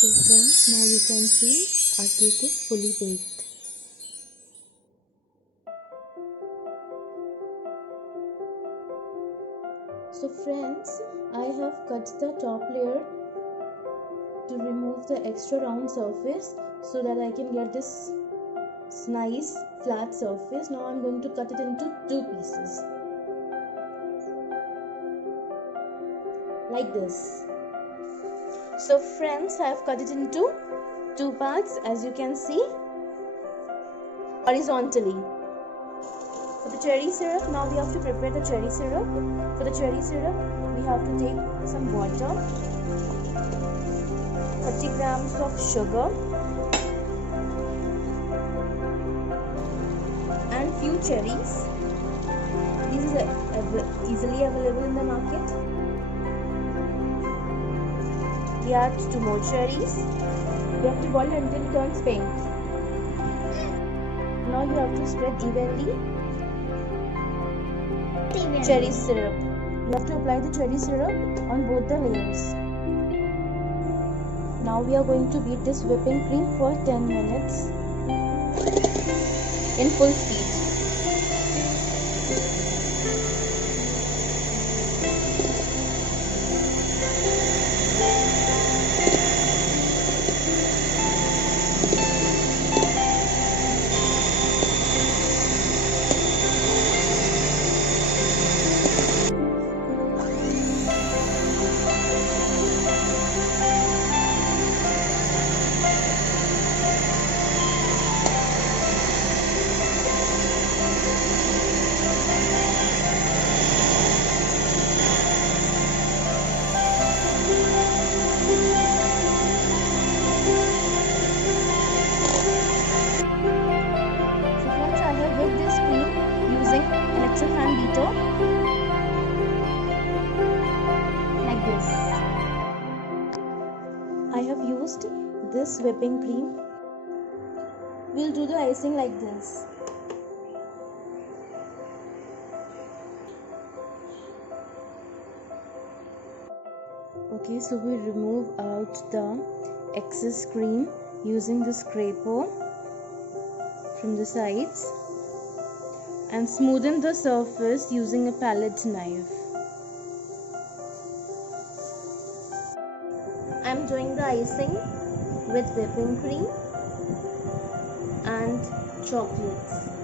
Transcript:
So friends, now you can see our cake is fully baked. So friends, I have cut the top layer to remove the extra round surface so that I can get this nice flat surface. Now I'm going to cut it into two pieces. Like this. So friends, I have cut it into two parts, as you can see, horizontally. For the cherry syrup, now we have to prepare the cherry syrup. For the cherry syrup, we have to take some water, 30 grams of sugar, and few cherries. These are easily available in the market. We add 2 more cherries. We have to boil it until it turns pink. Now you have to spread evenly cherry syrup. You have to apply the cherry syrup on both the layers. Now we are going to beat this whipping cream for 10 minutes in full speed. Electric hand beater like this. I have used this whipping cream. We'll do the icing like this. Okay, so we remove out the excess cream using the scraper from the sides and smoothen the surface using a palette knife. I am doing the icing with whipping cream and chocolates.